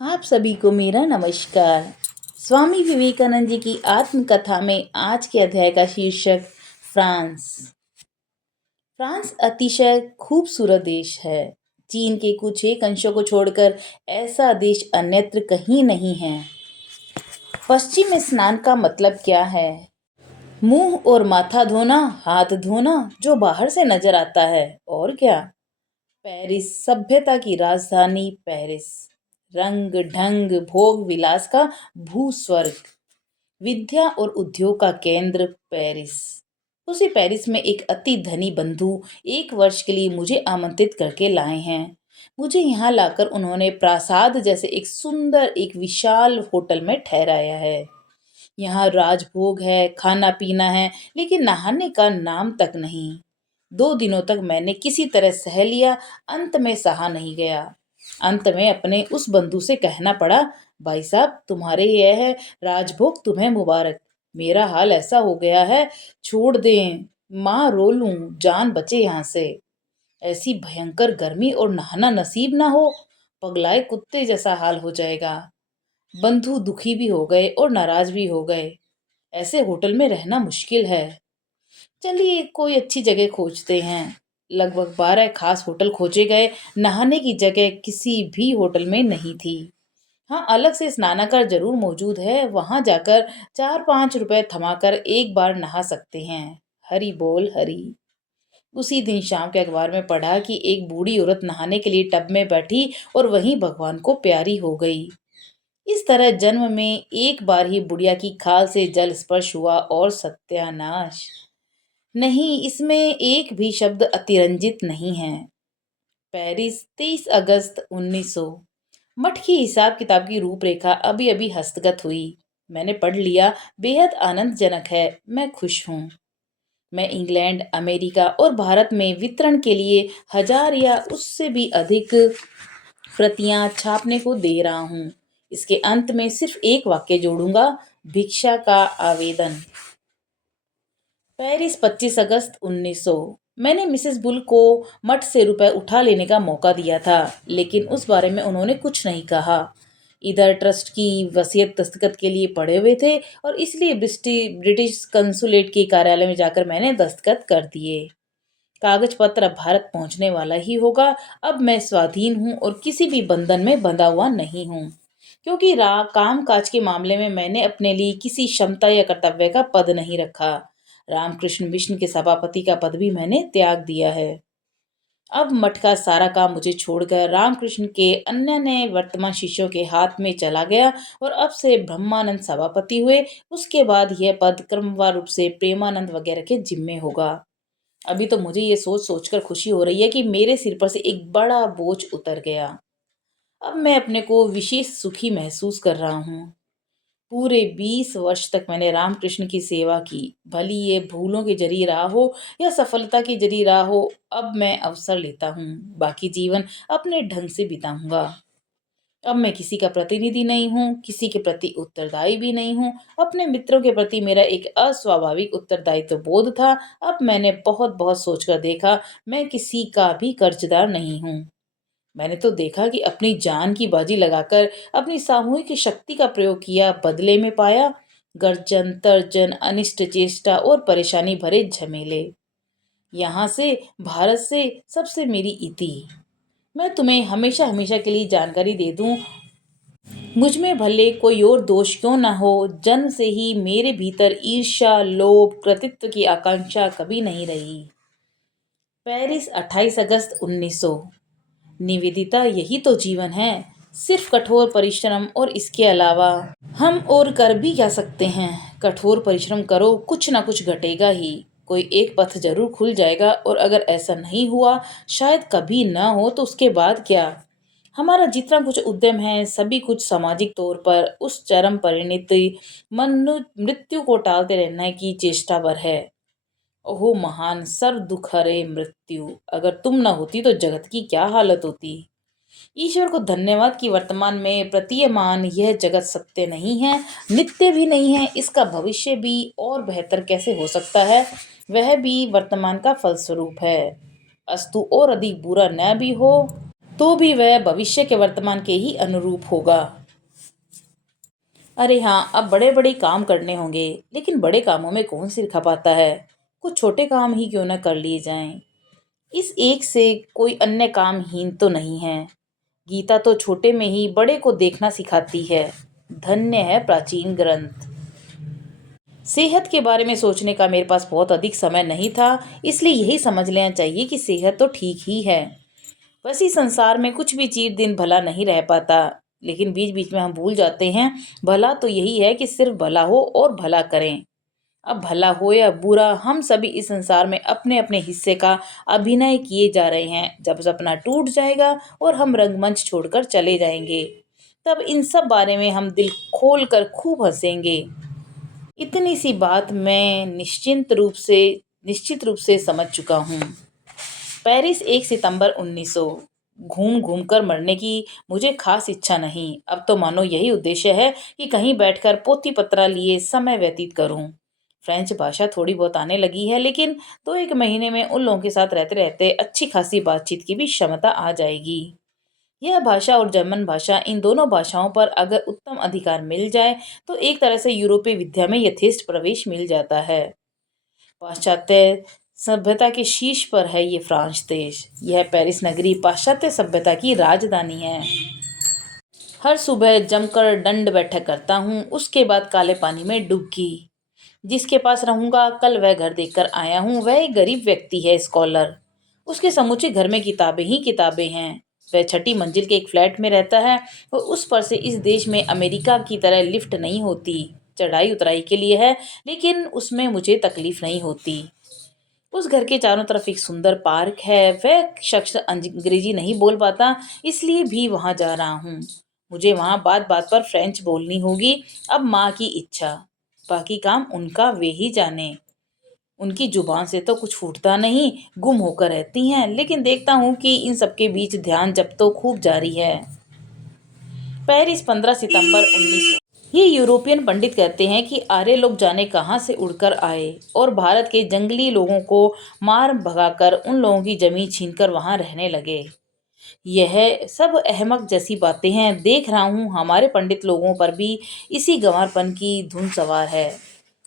आप सभी को मेरा नमस्कार। स्वामी विवेकानंद जी की आत्मकथा में आज के अध्याय का शीर्षक फ्रांस। फ्रांस अतिशय खूबसूरत देश है। चीन के कुछ एक अंशों को छोड़कर ऐसा देश अन्यत्र कहीं नहीं है। पश्चिम स्नान का मतलब क्या है? मुंह और माथा धोना, हाथ धोना जो बाहर से नजर आता है, और क्या। पेरिस सभ्यता की राजधानी, पेरिस रंग ढंग भोग विलास का भूस्वर्ग, विद्या और उद्योग का केंद्र पेरिस। उसी पेरिस में एक अति धनी बंधु 1 वर्ष के लिए मुझे आमंत्रित करके लाए हैं। मुझे यहाँ लाकर उन्होंने प्रासाद जैसे एक सुंदर एक विशाल होटल में ठहराया है। यहाँ राजभोग है, खाना पीना है, लेकिन नहाने का नाम तक नहीं। 2 दिनों तक मैंने किसी तरह सह लिया, अंत में सहा नहीं गया। अंत में अपने उस बंधु से कहना पड़ा, भाई साहब तुम्हारे यह है राजभोग, तुम्हें मुबारक। मेरा हाल ऐसा हो गया है, छोड़ दें, माँ रो लूं, जान बचे यहाँ से। ऐसी भयंकर गर्मी और नहाना नसीब ना हो, पगलाए कुत्ते जैसा हाल हो जाएगा। बंधु दुखी भी हो गए और नाराज भी हो गए। ऐसे होटल में रहना मुश्किल है। चलिए कोई अच्छी जगह खोजते हैं। लगभग 12 खास होटल खोजे गए। नहाने की जगह किसी भी होटल में नहीं थी। हाँ, अलग से स्नानागार जरूर मौजूद है, वहां जाकर 4-5 रुपए थमाकर एक बार नहा सकते हैं। हरी बोल हरी। उसी दिन शाम के अखबार में पढ़ा कि एक बूढ़ी औरत नहाने के लिए टब में बैठी और वहीं भगवान को प्यारी हो गई। इस तरह जन्म में एक बार ही बुढ़िया की खाल से जल स्पर्श हुआ और सत्यानाश। नहीं, इसमें एक भी शब्द अतिरंजित नहीं है। पेरिस 23 अगस्त 1900। मठ की हिसाब किताब की रूपरेखा अभी अभी हस्तगत हुई। मैंने पढ़ लिया, बेहद आनंदजनक है, मैं खुश हूँ। मैं इंग्लैंड, अमेरिका और भारत में वितरण के लिए 1000 या उससे भी अधिक प्रतियां छापने को दे रहा हूँ। इसके अंत में सिर्फ एक वाक्य जोड़ूंगा, भिक्षा का आवेदन। पेरिस 25 अगस्त 1900। मैंने मिसेस बुल को मठ से रुपए उठा लेने का मौका दिया था, लेकिन उस बारे में उन्होंने कुछ नहीं कहा। इधर ट्रस्ट की वसीयत दस्तखत के लिए पड़े हुए थे और इसलिए ब्रिटिश कंसुलेट के कार्यालय में जाकर मैंने दस्तखत कर दिए। कागज पत्र अब भारत पहुंचने वाला ही होगा। अब मैं स्वाधीन हूँ और किसी भी बंधन में बंधा हुआ नहीं हूँ, क्योंकि काम काज के मामले में मैंने अपने लिए किसी क्षमता या कर्तव्य का पद नहीं रखा। रामकृष्ण मिशन के सभापति का पद भी मैंने त्याग दिया है। अब मठ का सारा काम मुझे छोड़कर रामकृष्ण के अन्य नए वर्तमान शिष्यों के हाथ में चला गया और अब से ब्रह्मानंद सभापति हुए। उसके बाद यह पद क्रमवार रूप से प्रेमानंद वगैरह के जिम्मे होगा। अभी तो मुझे ये सोच सोचकर खुशी हो रही है कि मेरे सिर पर से एक बड़ा बोझ उतर गया। अब मैं अपने को विशेष सुखी महसूस कर रहा हूँ। पूरे 20 वर्ष तक मैंने रामकृष्ण की सेवा की, भली ये भूलों के जरिए रहा हो या सफलता के जरिए रहा हो। अब मैं अवसर लेता हूँ, बाकी जीवन अपने ढंग से बिताऊंगा। अब मैं किसी का प्रतिनिधि नहीं हूँ, किसी के प्रति उत्तरदायी भी नहीं हूँ। अपने मित्रों के प्रति मेरा एक अस्वाभाविक उत्तरदायित्व बोध था। अब मैंने बहुत बहुत सोचकर देखा, मैं किसी का भी कर्जदार नहीं हूँ। मैंने तो देखा कि अपनी जान की बाजी लगाकर अपनी सामूहिक शक्ति का प्रयोग किया, बदले में पाया गर्जन तर्जन, अनिष्ट चेष्टा और परेशानी भरे झमेले। यहाँ से, भारत से, सबसे मेरी इति। मैं तुम्हें हमेशा हमेशा के लिए जानकारी दे दूं, मुझ में भले कोई और दोष क्यों न हो, जन्म से ही मेरे भीतर ईर्ष्या, लोभ, कृतित्व की आकांक्षा कभी नहीं रही। पेरिस 28 अगस्त 1900। निवेदिता, यही तो जीवन है, सिर्फ कठोर परिश्रम, और इसके अलावा हम और कर भी क्या सकते हैं। कठोर परिश्रम करो, कुछ ना कुछ घटेगा ही, कोई एक पथ जरूर खुल जाएगा। और अगर ऐसा नहीं हुआ, शायद कभी ना हो, तो उसके बाद क्या। हमारा जितना कुछ उद्यम है, सभी कुछ सामाजिक तौर पर उस चरम परिणति मनु मृत्यु को टालते रहने की चेष्टा पर है। ओहो महान सर्व दुख हरे मृत्यु, अगर तुम न होती तो जगत की क्या हालत होती। ईश्वर को धन्यवाद कि वर्तमान में प्रतीयमान यह जगत सत्य नहीं है, नित्य भी नहीं है। इसका भविष्य भी और बेहतर कैसे हो सकता है, वह भी वर्तमान का फलस्वरूप है। अस्तु और अधिक बुरा न भी हो, तो भी वह भविष्य के वर्तमान के ही अनुरूप होगा। अरे हाँ, अब बड़े बड़े काम करने होंगे, लेकिन बड़े कामों में कौन सिर खपाता है। कुछ छोटे काम ही क्यों न कर लिए जाएं। इस एक से कोई अन्य काम हीन तो नहीं है। गीता तो छोटे में ही बड़े को देखना सिखाती है। धन्य है प्राचीन ग्रंथ। सेहत के बारे में सोचने का मेरे पास बहुत अधिक समय नहीं था, इसलिए यही समझ लेना चाहिए कि सेहत तो ठीक ही है। बस इस संसार में कुछ भी चीज दिन भला नहीं रह पाता, लेकिन बीच बीच में हम भूल जाते हैं भला तो यही है कि सिर्फ भला हो और भला करें। अब भला हो या बुरा, हम सभी इस संसार में अपने अपने हिस्से का अभिनय किए जा रहे हैं। जब सपना टूट जाएगा और हम रंगमंच छोड़कर चले जाएंगे, तब इन सब बारे में हम दिल खोल कर खूब हंसेंगे। इतनी सी बात मैं निश्चित रूप से समझ चुका हूँ। पेरिस 1 सितंबर 1900। घूम घूम कर मरने की मुझे खास इच्छा नहीं। अब तो मानो यही उद्देश्य है कि कहीं बैठकर पोथी पत्रा लिए समय व्यतीत करूं। फ्रेंच भाषा थोड़ी बहुत आने लगी है, लेकिन 2 1 महीने में उन लोगों के साथ रहते रहते अच्छी खासी बातचीत की भी क्षमता आ जाएगी। यह भाषा और जर्मन भाषा, इन दोनों भाषाओं पर अगर उत्तम अधिकार मिल जाए तो एक तरह से यूरोपीय विद्या में यथेष्ट प्रवेश मिल जाता है। पाश्चात्य सभ्यता के शीर्ष पर है ये फ्रांस देश। यह पेरिस नगरी पाश्चात्य सभ्यता की राजधानी है। हर सुबह जमकर दंड बैठक करता हूँ, उसके बाद काले पानी में डुबकी। जिसके पास रहूंगा, कल वह घर देखकर आया हूँ, वह एक गरीब व्यक्ति है, स्कॉलर। उसके समूचे घर में किताबें ही किताबें हैं। वह छठी मंजिल के एक फ्लैट में रहता है और उस पर से इस देश में अमेरिका की तरह लिफ्ट नहीं होती। चढ़ाई उतराई के लिए है, लेकिन उसमें मुझे तकलीफ नहीं होती। उस घर के चारों तरफ एक सुंदर पार्क है। वह शख्स अंग्रेजी नहीं बोल पाता, इसलिए भी वहां जा रहा हूँ। मुझे वहां बात बात पर फ्रेंच बोलनी होगी। अब माँ की इच्छा, बाकी काम उनका, वे ही जाने। उनकी जुबान से तो कुछ फूटता नहीं, गुम होकर रहती हैं, लेकिन देखता हूँ कि इन सबके बीच ध्यान जब तो खूब जारी है। पेरिस 15 सितंबर 1900। ये यूरोपियन पंडित कहते हैं कि आर्य लोग जाने कहाँ से उड़कर आए और भारत के जंगली लोगों को मार भगाकर उन लोगों की जमीन छीनकर वहां रहने लगे। यह सब अहमक जैसी बातें हैं। देख रहा हूँ हमारे पंडित लोगों पर भी इसी गंवारपन की धुन सवार है।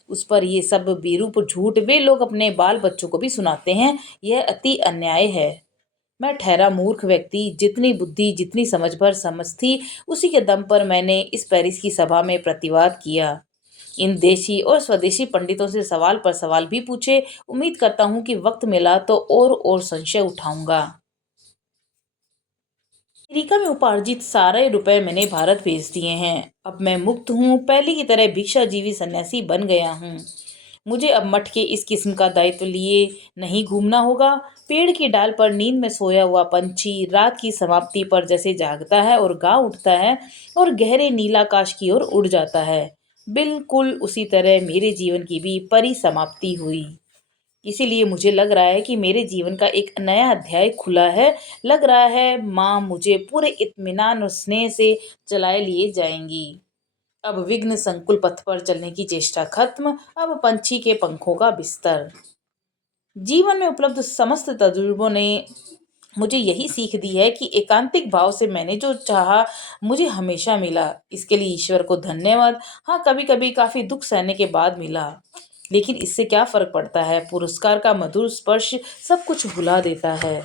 उस पर ये सब बेरूप झूठ वे लोग अपने बाल बच्चों को भी सुनाते हैं। यह अति अन्याय है। मैं ठहरा मूर्ख व्यक्ति, जितनी बुद्धि जितनी समझ पर समझ थी, उसी के दम पर मैंने इस पेरिस की सभा में प्रतिवाद किया। इन देशी और स्वदेशी पंडितों से सवाल पर सवाल भी पूछे। उम्मीद करता हूँ कि वक्त मिला तो और संशय उठाऊंगा। अमेरिका में उपार्जित सारे रुपए मैंने भारत भेज दिए हैं। अब मैं मुक्त हूँ, पहले की तरह भिक्षाजीवी सन्यासी बन गया हूँ। मुझे अब मठ के इस किस्म का दायित्व लिए नहीं घूमना होगा। पेड़ की डाल पर नींद में सोया हुआ पंछी रात की समाप्ति पर जैसे जागता है और गा उठता है और गहरे नीलाकाश की ओर उड़ जाता है, बिल्कुल उसी तरह मेरे जीवन की भी परिसमाप्ति हुई। इसीलिए मुझे लग रहा है कि मेरे जीवन का एक नया अध्याय खुला है। लग रहा है माँ मुझे पूरे इत्मीनान और स्नेह से चलाए लिए जाएंगी। अब विघ्न संकुल पथ पर चलने की चेष्टा खत्म। अब पंछी के पंखों का बिस्तर। जीवन में उपलब्ध समस्त तजुर्बों ने मुझे यही सीख दी है कि एकांतिक भाव से मैंने जो चाहा मुझे हमेशा मिला। इसके लिए ईश्वर को धन्यवाद। हाँ, कभी कभी काफी दुख सहने के बाद मिला, लेकिन इससे क्या फर्क पड़ता है। पुरस्कार का मधुर स्पर्श सब कुछ भुला देता है।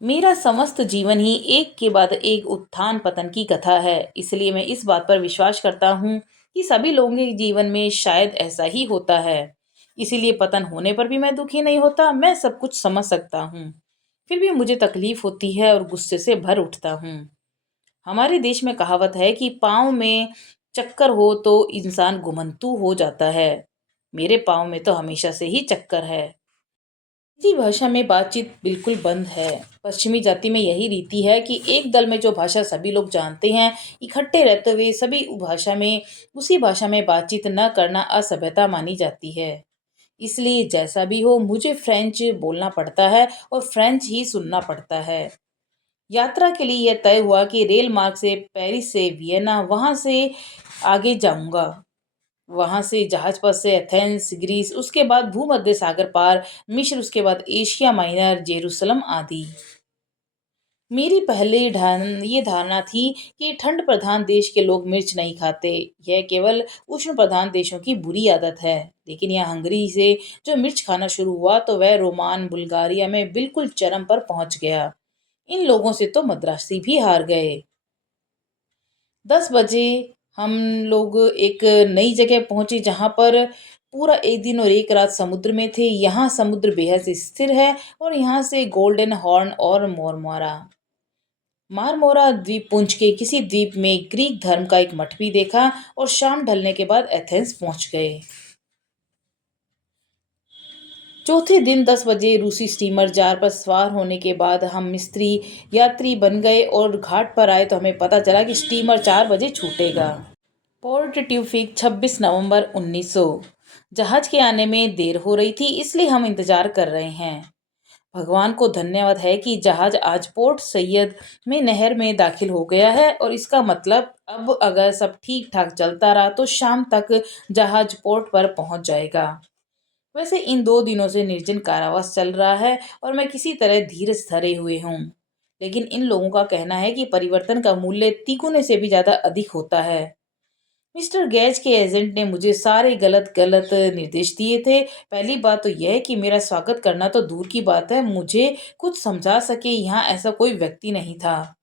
मेरा समस्त जीवन ही एक के बाद एक उत्थान पतन की कथा है। इसलिए मैं इस बात पर विश्वास करता हूँ कि सभी लोगों के जीवन में शायद ऐसा ही होता है। इसीलिए पतन होने पर भी मैं दुखी नहीं होता। मैं सब कुछ समझ सकता हूँ, फिर भी मुझे तकलीफ होती है और गुस्से से भर उठता हूँ। हमारे देश में कहावत है कि पाँव में चक्कर हो तो इंसान घुमंतू हो जाता है। मेरे पाँव में तो हमेशा से ही चक्कर है। हिंदी भाषा में बातचीत बिल्कुल बंद है। पश्चिमी जाति में यही रीति है कि एक दल में जो भाषा सभी लोग जानते हैं, इकट्ठे रहते हुए सभी उसी भाषा में बातचीत न करना असभ्यता मानी जाती है। इसलिए जैसा भी हो, मुझे फ्रेंच बोलना पड़ता है और फ्रेंच ही सुनना पड़ता है। यात्रा के लिए यह तय हुआ कि रेल मार्ग से पेरिस से वियना, वहां से आगे जाऊंगा। वहां से जहाज पर से एथेंस ग्रीस, उसके बाद भूमध्य सागर पार मिस्र, उसके बाद एशिया माइनर जेरूसलम आदि। मेरी पहली ये धारणा थी कि ठंड प्रधान देश के लोग मिर्च नहीं खाते। यह केवल उष्ण प्रधान देशों की बुरी आदत है। लेकिन यहाँ हंगरी से जो मिर्च खाना शुरू हुआ तो वह रोमान बुल्गारिया में बिल्कुल चरम पर पहुंच गया। इन लोगों से तो मद्रासी भी हार गए। 10 बजे हम लोग एक नई जगह पहुंचे जहां पर पूरा एक दिन और एक रात समुद्र में थे। यहाँ समुद्र बेहद स्थिर है और यहाँ से गोल्डन हॉर्न और मोरमोरा मारमोरा द्वीपपुंज के किसी द्वीप में ग्रीक धर्म का एक मठ भी देखा और शाम ढलने के बाद एथेंस पहुंच गए। चौथे दिन 10 बजे रूसी स्टीमर जार पर सवार होने के बाद हम मिस्त्री यात्री बन गए और घाट पर आए तो हमें पता चला कि स्टीमर 4 बजे छूटेगा। पोर्ट ट्यूफिक 26 नवंबर 1900। जहाज के आने में देर हो रही थी इसलिए हम इंतजार कर रहे हैं। भगवान को धन्यवाद है कि जहाज आज पोर्ट सैयद में नहर में दाखिल हो गया है और इसका मतलब अब अगर सब ठीक ठाक चलता रहा तो शाम तक जहाज पोर्ट पर पहुंच जाएगा। वैसे इन 2 दिनों से निर्जन कारावास चल रहा है और मैं किसी तरह धीरज धरे हुए हूँ। लेकिन इन लोगों का कहना है कि परिवर्तन का मूल्य तिगुने से भी ज्यादा अधिक होता है। मिस्टर गैज के एजेंट ने मुझे सारे गलत गलत निर्देश दिए थे। पहली बात तो यह है कि मेरा स्वागत करना तो दूर की बात है, मुझे कुछ समझा सके यहाँ ऐसा कोई व्यक्ति नहीं था।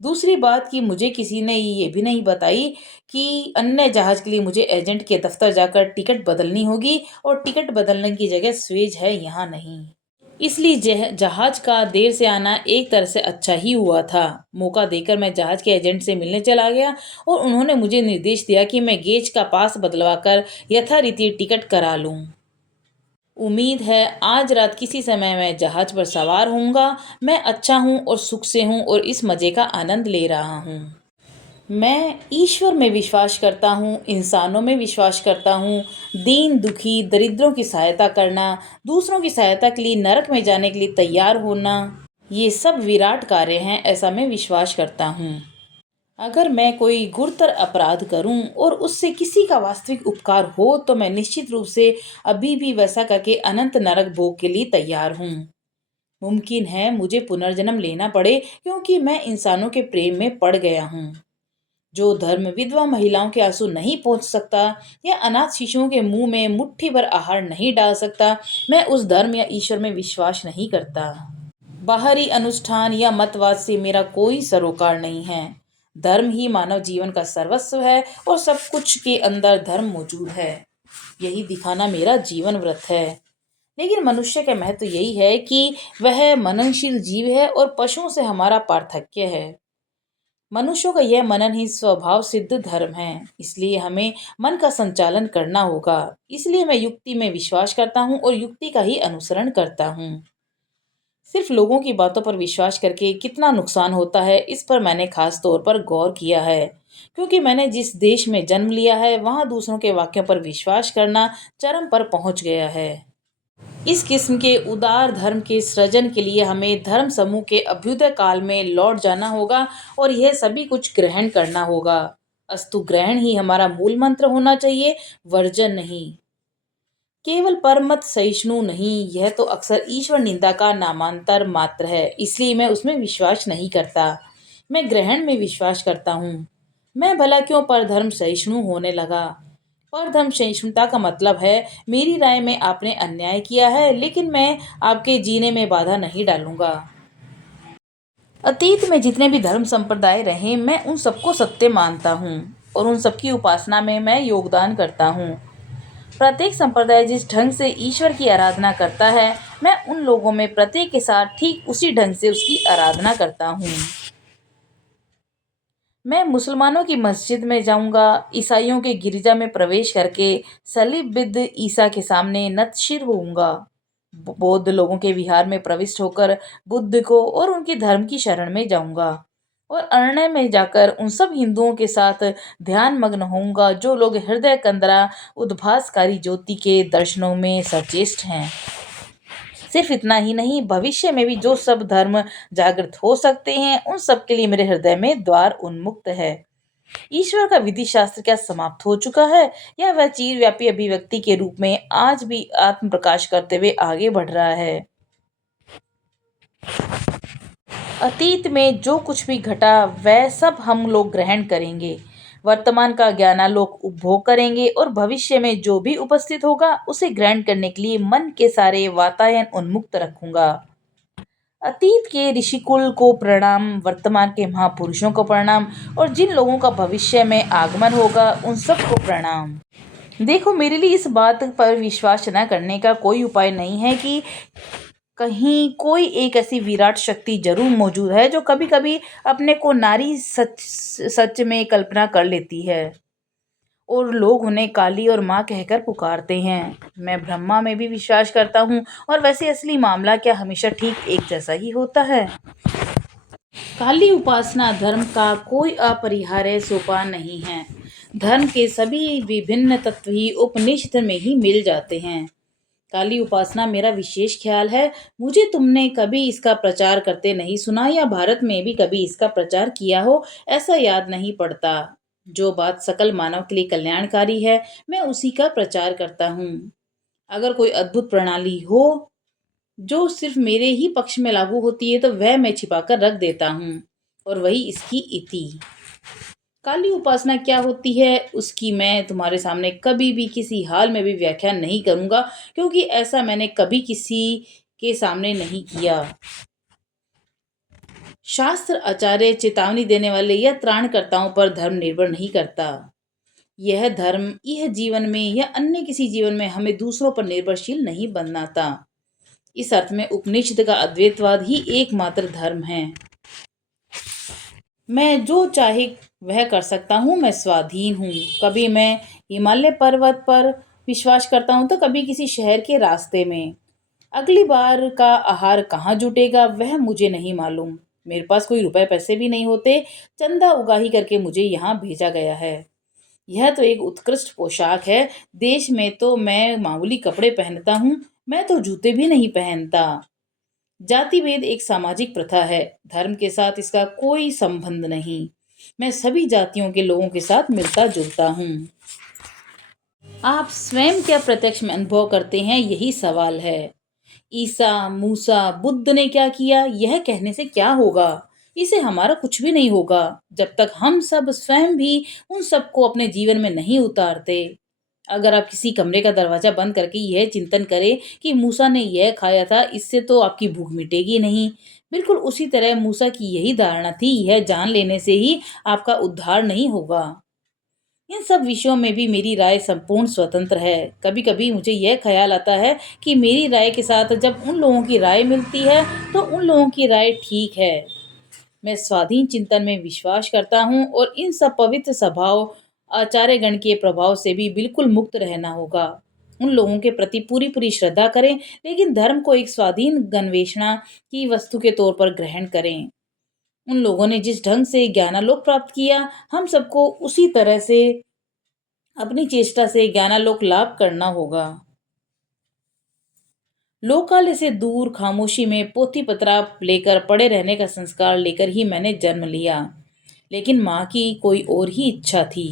दूसरी बात कि मुझे किसी ने ये भी नहीं बताई कि अन्य जहाज के लिए मुझे एजेंट के दफ्तर जाकर टिकट बदलनी होगी और टिकट बदलने की जगह स्वेज है यहाँ नहीं। इसलिए जहाज का देर से आना एक तरह से अच्छा ही हुआ था। मौका देकर मैं जहाज के एजेंट से मिलने चला गया और उन्होंने मुझे निर्देश दिया कि मैं गेज का पास बदलवा कर यथारीति टिकट करा लूं। उम्मीद है आज रात किसी समय मैं जहाज पर सवार होऊंगा। मैं अच्छा हूँ और सुख से हूँ और इस मज़े का आनंद ले रहा हूँ। मैं ईश्वर में विश्वास करता हूँ, इंसानों में विश्वास करता हूँ। दीन दुखी दरिद्रों की सहायता करना, दूसरों की सहायता के लिए नरक में जाने के लिए तैयार होना, ये सब विराट कार्य हैं, ऐसा मैं विश्वास करता हूँ। अगर मैं कोई गुरुतर अपराध करूं और उससे किसी का वास्तविक उपकार हो तो मैं निश्चित रूप से अभी भी वैसा करके अनंत नरक भोग के लिए तैयार हूँ। मुमकिन है मुझे पुनर्जन्म लेना पड़े क्योंकि मैं इंसानों के प्रेम में पड़ गया हूँ। जो धर्म विधवा महिलाओं के आंसू नहीं पहुंच सकता या अनाथ शिशुओं के मुंह में मुट्ठी भर आहार नहीं डाल सकता, मैं उस धर्म या ईश्वर में विश्वास नहीं करता। बाहरी अनुष्ठान या मतवाद से मेरा कोई सरोकार नहीं है। धर्म ही मानव जीवन का सर्वस्व है और सब कुछ के अंदर धर्म मौजूद है। यही दिखाना मेरा जीवन व्रत है। लेकिन मनुष्य का महत्व यही है कि वह मननशील जीव है और पशुओं से हमारा पार्थक्य है। मनुष्यों का यह मनन ही स्वभाव सिद्ध धर्म है, इसलिए हमें मन का संचालन करना होगा। इसलिए मैं युक्ति में विश्वास करता हूँ और युक्ति का ही अनुसरण करता हूँ। सिर्फ लोगों की बातों पर विश्वास करके कितना नुकसान होता है इस पर मैंने खास तौर पर गौर किया है, क्योंकि मैंने जिस देश में जन्म लिया है वहाँ दूसरों के वाक्यों पर विश्वास करना चरम पर पहुँच गया है। इस किस्म के उदार धर्म के सृजन के लिए हमें धर्म समूह के अभ्युदय काल में लौट जाना होगा और यह सभी कुछ ग्रहण करना होगा। अस्तु ग्रहण ही हमारा मूल मंत्र होना चाहिए, वर्जन नहीं। केवल परमत सहिष्णु नहीं, यह तो अक्सर ईश्वर निंदा का नामांतर मात्र है, इसलिए मैं उसमें विश्वास नहीं करता। मैं ग्रहण में विश्वास करता हूँ। मैं भला क्यों परधर्म सहिष्णु होने लगा। परधर्म सहिष्णुता का मतलब है मेरी राय में आपने अन्याय किया है लेकिन मैं आपके जीने में बाधा नहीं डालूंगा। अतीत में जितने भी धर्म संप्रदाय रहे मैं उन सबको सत्य मानता हूँ और उन सबकी उपासना में मैं योगदान करता हूँ। प्रत्येक संप्रदाय जिस ढंग से ईश्वर की आराधना करता है मैं उन लोगों में प्रत्येक के साथ ठीक उसी ढंग से उसकी आराधना करता हूँ। मैं मुसलमानों की मस्जिद में जाऊंगा, ईसाइयों के गिरजा में प्रवेश करके सलीबबिद्ध ईसा के सामने नतशिर होऊंगा, बौद्ध लोगों के विहार में प्रविष्ट होकर बुद्ध को और उनके धर्म की शरण में जाऊंगा और अरण्य में जाकर उन सब हिंदुओं के साथ ध्यान मग्न होऊंगा जो लोग हृदय कंदरा उद्भासकारी ज्योति के दर्शनों में सचेष्ट हैं। सिर्फ इतना ही नहीं, भविष्य में भी जो सब धर्म जागृत हो सकते हैं उन सब के लिए मेरे हृदय में द्वार उन्मुक्त है। ईश्वर का विधि शास्त्र क्या समाप्त हो चुका है या वह चिरव्यापी अभिव्यक्ति के रूप में आज भी आत्म प्रकाश करते हुए आगे बढ़ रहा है। अतीत में जो कुछ भी घटा वह सब हम लोग ग्रहण करेंगे। वर्तमान का ज्ञानालोक उपभोग करेंगे और भविष्य में जो भी उपस्थित होगा उसे ग्रहण करने के लिए मन के सारे वातायन उन्मुक्त रखूंगा। अतीत के ऋषिकुल को प्रणाम, वर्तमान के महापुरुषों को प्रणाम और जिन लोगों का भविष्य में आगमन होगा उन सबको प्रणाम। देखो, मेरे लिए इस बात पर विश्वास न करने का कोई उपाय नहीं है कि कहीं कोई एक ऐसी विराट शक्ति जरूर मौजूद है जो कभी कभी अपने को नारी सच सच में कल्पना कर लेती है और लोग उन्हें काली और माँ कहकर पुकारते हैं। मैं ब्रह्मा में भी विश्वास करता हूँ, और वैसे असली मामला क्या हमेशा ठीक एक जैसा ही होता है? काली उपासना धर्म का कोई अपरिहार्य सोपान नहीं है। धर्म के सभी विभिन्न तत्व ही उपनिषद में ही मिल जाते हैं। काली उपासना मेरा विशेष ख्याल है। मुझे तुमने कभी इसका प्रचार करते नहीं सुना या भारत में भी कभी इसका प्रचार किया हो, ऐसा याद नहीं पड़ता। जो बात सकल मानव के लिए कल्याणकारी है, मैं उसी का प्रचार करता हूँ। अगर कोई अद्भुत प्रणाली हो जो सिर्फ मेरे ही पक्ष में लागू होती है तो वह मैं छिपाकर रख देता हूँ, और वही इसकी इति। काली उपासना क्या होती है उसकी मैं तुम्हारे सामने कभी भी किसी हाल में भी व्याख्यान नहीं करूंगा, क्योंकि ऐसा मैंने कभी किसी के सामने नहीं किया। शास्त्र आचार्य चेतावनी देने वाले या त्राणकर्ताओं पर धर्म निर्भर नहीं करता। यह धर्म यह जीवन में या अन्य किसी जीवन में हमें दूसरों पर निर्भरशील नहीं बनाता। इस अर्थ में उपनिषद का अद्वैतवाद ही एकमात्र धर्म है। मैं जो चाहे वह कर सकता हूँ, मैं स्वाधीन हूँ। कभी मैं हिमालय पर्वत पर विश्वास करता हूँ तो कभी किसी शहर के रास्ते में। अगली बार का आहार कहाँ जुटेगा वह मुझे नहीं मालूम। मेरे पास कोई रुपए पैसे भी नहीं होते। चंदा उगाही करके मुझे यहाँ भेजा गया है। यह तो एक उत्कृष्ट पोशाक है। देश में तो मैं मामूली कपड़े पहनता हूँ, मैं तो जूते भी नहीं पहनता। जाति भेद एक सामाजिक प्रथा है, धर्म के साथ इसका कोई संबंध नहीं। मैं सभी जातियों के लोगों के साथ मिलता जुलता हूँ। आप स्वयं क्या प्रत्यक्ष में अनुभव करते हैं, यही सवाल है। ईसा, मूसा, बुद्ध ने क्या किया यह कहने से क्या होगा? इसे हमारा कुछ भी नहीं होगा जब तक हम सब स्वयं भी उन सबको अपने जीवन में नहीं उतारते। अगर आप किसी कमरे का दरवाजा बंद करके यह चिंतन करें कि मूसा ने यह खाया था, इससे तो आपकी भूख मिटेगी नहीं। बिल्कुल उसी तरह मूसा की यही धारणा थी, यह जान लेने से ही आपका उद्धार नहीं होगा। इन सब विषयों में भी मेरी राय संपूर्ण स्वतंत्र है। कभी कभी मुझे यह ख्याल आता है कि मेरी राय के साथ जब उन लोगों की राय मिलती है तो उन लोगों की राय ठीक है। मैं स्वाधीन चिंतन में विश्वास करता हूँ और इन सब पवित्र स्वभाव आचार्यगण के प्रभाव से भी बिल्कुल मुक्त रहना होगा। उन लोगों के प्रति पूरी पूरी श्रद्धा करें, लेकिन धर्म को एक स्वाधीन गन्वेषणा की वस्तु के तौर पर ग्रहण करें। उन लोगों ने जिस ढंग से ज्ञानालोक प्राप्त किया, हम सबको उसी तरह से अपनी चेष्टा से ज्ञानालोक लाभ करना होगा। लोकालय से दूर खामोशी में पोथी पत्रा लेकर पड़े रहने का संस्कार लेकर ही मैंने जन्म लिया। लेकिन माँ की कोई और ही इच्छा थी।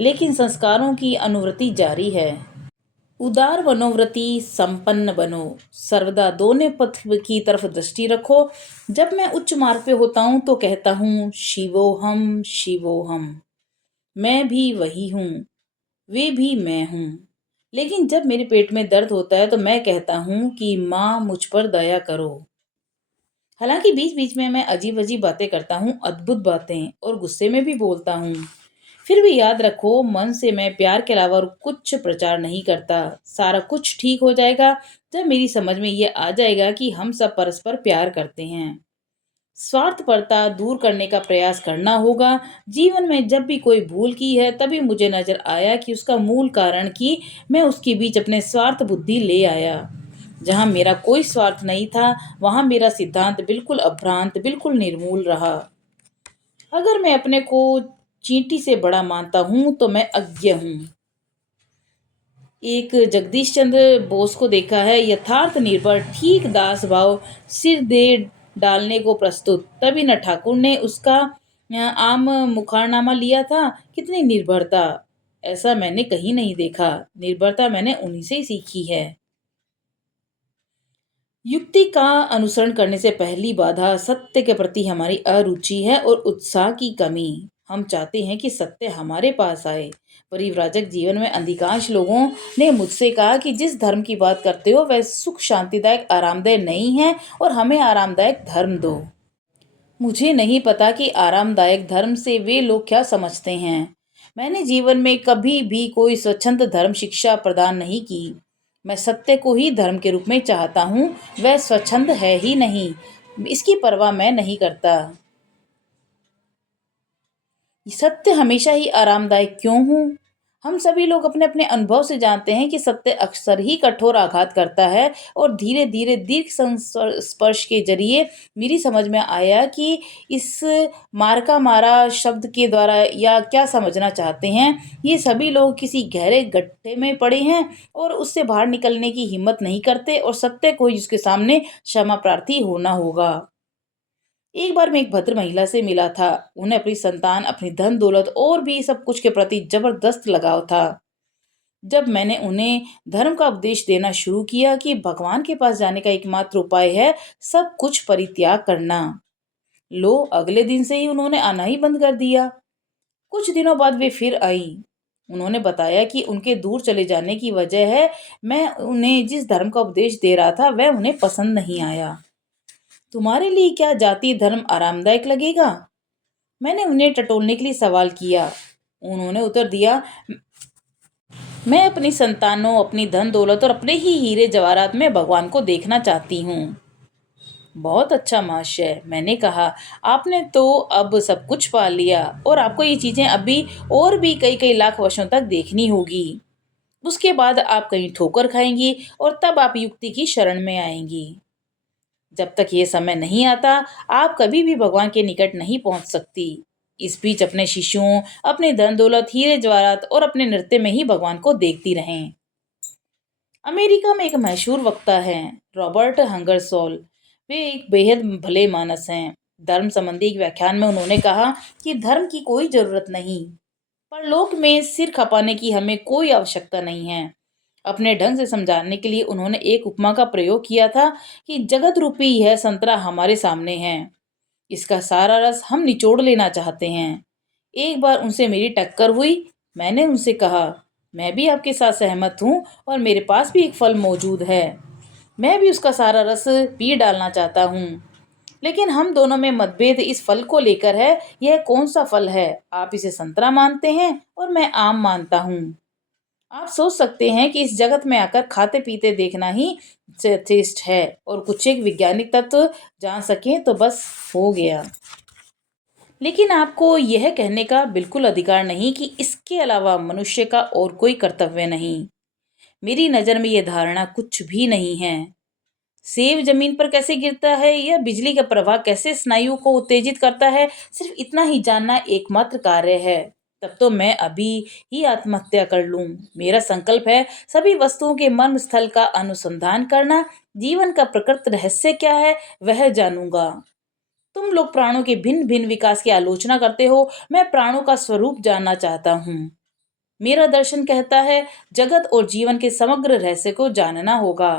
लेकिन संस्कारों की अनुवृत्ति जारी है। उदार मनोवृत्ति संपन्न बनो, सर्वदा दोनों पथ की तरफ दृष्टि रखो। जब मैं उच्च मार्ग पे होता हूँ तो कहता हूँ शिवोहम शिवोहम, मैं भी वही हूँ, वे भी मैं हूँ। लेकिन जब मेरे पेट में दर्द होता है तो मैं कहता हूँ कि माँ मुझ पर दया करो। हालांकि बीच बीच में मैं अजीब अजीब बातें करता हूँ, अद्भुत बातें, और गुस्से में भी बोलता हूँ। फिर भी याद रखो, मन से मैं प्यार के अलावा और कुछ प्रचार नहीं करता। सारा कुछ ठीक हो जाएगा जब मेरी समझ में ये आ जाएगा कि हम सब परस्पर प्यार करते हैं। स्वार्थपरता दूर करने का प्रयास करना होगा। जीवन में जब भी कोई भूल की है तभी मुझे नजर आया कि उसका मूल कारण कि मैं उसके बीच अपने स्वार्थ बुद्धि ले आया। जहाँ मेरा कोई स्वार्थ नहीं था वहाँ मेरा सिद्धांत बिल्कुल अभ्रांत, बिल्कुल निर्मूल रहा। अगर मैं अपने को चींटी से बड़ा मानता हूँ तो मैं अज्ञ हूँ। एक जगदीश चंद्र बोस को देखा है, यथार्थ निर्भर, ठीक दास भाव, सिर दे डालने को प्रस्तुत। तभी न ठाकुर ने उसका आम मुखारनामा लिया था। कितनी निर्भरता! ऐसा मैंने कहीं नहीं देखा। निर्भरता मैंने उन्हीं से ही सीखी है। युक्ति का अनुसरण करने से पहली बाधा सत्य के प्रति हमारी अरुचि है और उत्साह की कमी। हम चाहते हैं कि सत्य हमारे पास आए। परिव्राजक जीवन में अधिकांश लोगों ने मुझसे कहा कि जिस धर्म की बात करते हो वह सुख शांतिदायक आरामदायक नहीं है और हमें आरामदायक धर्म दो। मुझे नहीं पता कि आरामदायक धर्म से वे लोग क्या समझते हैं। मैंने जीवन में कभी भी कोई स्वच्छंद धर्म शिक्षा प्रदान नहीं की। मैं सत्य को ही धर्म के रूप में चाहता हूँ। वह स्वच्छंद है ही नहीं, इसकी परवाह मैं नहीं करता। सत्य हमेशा ही आरामदायक क्यों हो? हम सभी लोग अपने अपने अनुभव से जानते हैं कि सत्य अक्सर ही कठोर आघात करता है और धीरे धीरे दीर्घ स्पर्श के जरिए मेरी समझ में आया कि इस मार का मारा शब्द के द्वारा या क्या समझना चाहते हैं। ये सभी लोग किसी गहरे गड्ढे में पड़े हैं और उससे बाहर निकलने की हिम्मत नहीं करते और सत्य को ही उसके सामने क्षमा प्रार्थी होना होगा। एक बार मैं एक भद्र महिला से मिला था। उन्हें अपनी संतान, अपनी धन दौलत और भी सब कुछ के प्रति जबरदस्त लगाव था। जब मैंने उन्हें धर्म का उपदेश देना शुरू किया कि भगवान के पास जाने का एकमात्र उपाय है सब कुछ परित्याग करना, लो अगले दिन से ही उन्होंने आना ही बंद कर दिया। कुछ दिनों बाद वे फिर आई। उन्होंने बताया कि उनके दूर चले जाने की वजह है मैं उन्हें जिस धर्म का उपदेश दे रहा था वह उन्हें पसंद नहीं आया। तुम्हारे लिए क्या जाति धर्म आरामदायक लगेगा? मैंने उन्हें टटोलने के लिए सवाल किया। उन्होंने उत्तर दिया, मैं अपनी संतानों, अपनी धन दौलत और अपने ही हीरे जवाहरात में भगवान को देखना चाहती हूँ। बहुत अच्छा महाशय, मैंने कहा, आपने तो अब सब कुछ पा लिया और आपको ये चीजें अभी और भी कई कई लाख वर्षों तक देखनी होगी। उसके बाद आप कहीं ठोकर खाएंगी और तब आप युक्ति की शरण में आएंगी। जब तक ये समय नहीं आता आप कभी भी भगवान के निकट नहीं पहुंच सकती। इस बीच अपने शिष्यों, अपने धन दौलत, हीरे जवाहरात और अपने नृत्य में ही भगवान को देखती रहें। अमेरिका में एक मशहूर वक्ता हैं, रॉबर्ट हंगरसोल। वे एक बेहद भले मानस हैं। धर्म संबंधी एक व्याख्यान में उन्होंने कहा कि धर्म की कोई जरूरत नहीं, परलोक में सिर खपाने की हमें कोई आवश्यकता नहीं है। अपने ढंग से समझाने के लिए उन्होंने एक उपमा का प्रयोग किया था कि जगत रूपी यह संतरा हमारे सामने है, इसका सारा रस हम निचोड़ लेना चाहते हैं। एक बार उनसे मेरी टक्कर हुई। मैंने उनसे कहा, मैं भी आपके साथ सहमत हूँ और मेरे पास भी एक फल मौजूद है। मैं भी उसका सारा रस पी डालना चाहता हूँ, लेकिन हम दोनों में मतभेद इस फल को लेकर है। यह कौन सा फल है? आप इसे संतरा मानते हैं और मैं आम मानता हूँ। आप सोच सकते हैं कि इस जगत में आकर खाते पीते देखना ही श्रेष्ठ है और कुछ एक वैज्ञानिक तत्व जान सकें तो बस हो गया। लेकिन आपको यह कहने का बिल्कुल अधिकार नहीं कि इसके अलावा मनुष्य का और कोई कर्तव्य नहीं। मेरी नज़र में यह धारणा कुछ भी नहीं है। सेब जमीन पर कैसे गिरता है या बिजली का प्रवाह कैसे स्नायुओं को उत्तेजित करता है, सिर्फ इतना ही जानना एकमात्र कार्य है। तब तो मैं अभी ही आत्महत्या कर लूं। मेरा संकल्प है सभी वस्तुओं के मर्म स्थल का अनुसंधान करना। जीवन का प्रकृत रहस्य क्या है वह जानूंगा। तुम लोग प्राणों के भिन्न भिन्न विकास की आलोचना करते हो, मैं प्राणों का स्वरूप जानना चाहता हूँ। मेरा दर्शन कहता है जगत और जीवन के समग्र रहस्य को जानना होगा।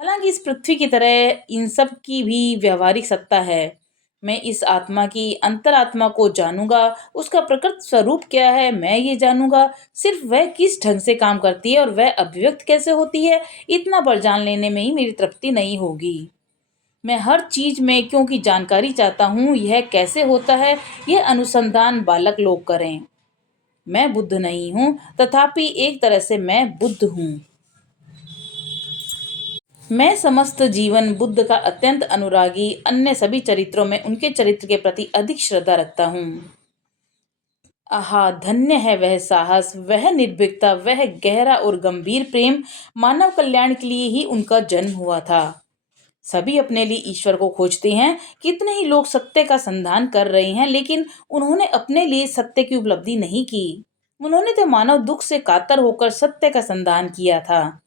हालांकि इस पृथ्वी की तरह इन सब की भी व्यवहारिक सत्ता है। मैं इस आत्मा की अंतरात्मा को जानूंगा। उसका प्रकृत स्वरूप क्या है मैं ये जानूंगा। सिर्फ वह किस ढंग से काम करती है और वह अभिव्यक्त कैसे होती है, इतना पर जान लेने में ही मेरी तृप्ति नहीं होगी। मैं हर चीज में क्योंकि जानकारी चाहता हूँ यह कैसे होता है, यह अनुसंधान बालक लोग करें। मैं बुद्ध नहीं हूँ, तथापि एक तरह से मैं बुद्ध हूँ। मैं समस्त जीवन बुद्ध का अत्यंत अनुरागी, अन्य सभी चरित्रों में उनके चरित्र के प्रति अधिक श्रद्धा रखता हूँ। आहा, धन्य है वह साहस, वह निर्भीकता, वह गहरा और गंभीर प्रेम। मानव कल्याण के लिए ही उनका जन्म हुआ था। सभी अपने लिए ईश्वर को खोजते हैं। कितने ही लोग सत्य का संधान कर रहे हैं, लेकिन उन्होंने अपने लिए सत्य की उपलब्धि नहीं की। उन्होंने तो मानव दुख से कातर होकर सत्य का संधान किया था।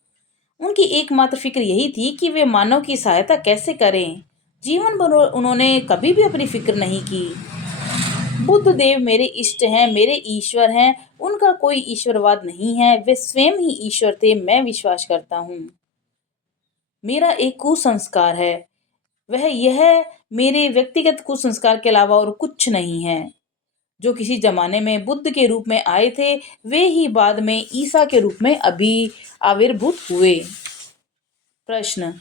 उनकी एकमात्र फिक्र यही थी कि वे मानव की सहायता कैसे करें। जीवन भर उन्होंने कभी भी अपनी फिक्र नहीं की। बुद्ध देव मेरे इष्ट हैं, मेरे ईश्वर हैं। उनका कोई ईश्वरवाद नहीं है, वे स्वयं ही ईश्वर थे, मैं विश्वास करता हूँ। मेरा एक कुसंस्कार है। वह यह मेरे व्यक्तिगत कुसंस्कार के अलावा और कुछ नहीं है। जो किसी ज़माने में बुद्ध के रूप में आए थे, वे ही बाद में ईसा के रूप में आविर्भूत हुए। प्रश्न: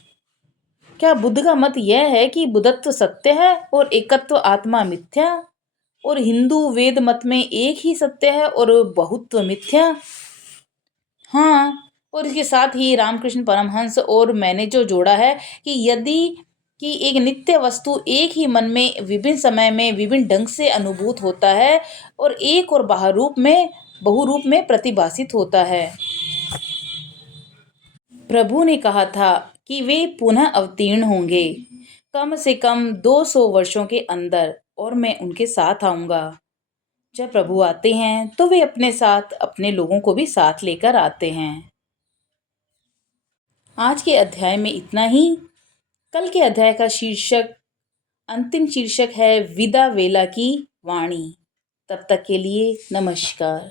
क्या बुद्ध का मत यह है कि बुद्धत्व सत्य है और एकत्व आत्मा मिथ्या, और हिंदू वेद मत में एक ही सत्य है और बहुत्व मिथ्या? हाँ, और इसके साथ ही रामकृष्ण परमहंस और मैंने जो जोड़ा है कि यदि कि एक नित्य वस्तु एक ही मन में विभिन्न समय में विभिन्न ढंग से अनुभूत होता है और एक और बहुरूप में प्रतिभासित होता है। प्रभु ने कहा था कि वे पुनः अवतीर्ण होंगे, कम से कम 200 वर्षों के अंदर, और मैं उनके साथ आऊंगा। जब प्रभु आते हैं तो वे अपने साथ अपने लोगों को भी साथ लेकर आते हैं। आज के अध्याय में इतना ही। कल के अध्याय का अंतिम शीर्षक है विदा वेला की वाणी। तब तक के लिए नमस्कार।